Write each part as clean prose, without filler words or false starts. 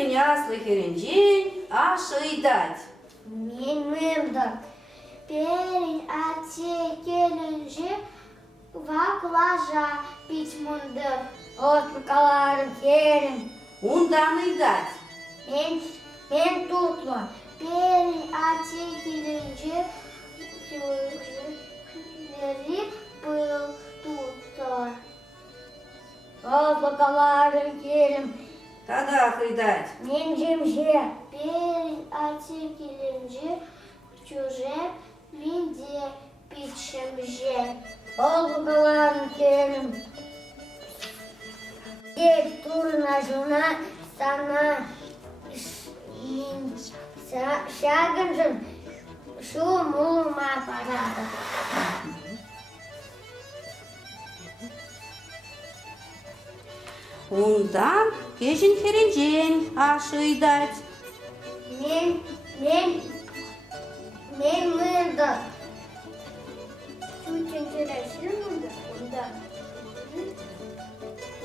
Перень аслы херенжень, ашыйдать. Мен мындыр. Перень ате келінже ваклажа пить мындыр. Отпыкаларым келін. Унданыйдать. Мен тутлы. Перень ате келінже был туттар. Отпыкаларым келін. Тада хыйдать. Мен жемже. Перень ате келінже чуже менде пичемже. Отпыкаларым келін. Дед турна жуна сана шагынжын шу мулма парады. Ундан кежін херенжень, ашыйдать. Мен мындыр. Чуть интересен мындыр.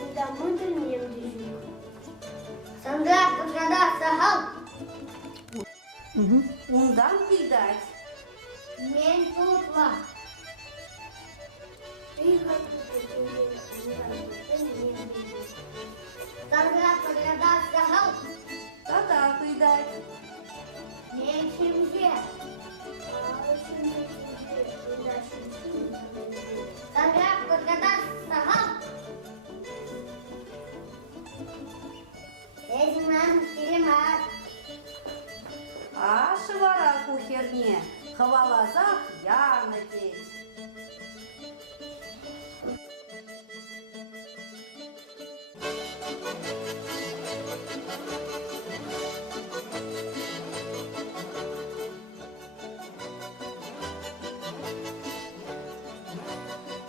Онда мындыр мен дежу. Сандра кыргада сахал. Ундан хыйдать. Мен тутла. Сандра кыргада сахал. Тада хыйдать. Мен шимже. Сандра кыргада сахал. Эзман килимат. Ашы вара кухерне, хвалазах яны теть.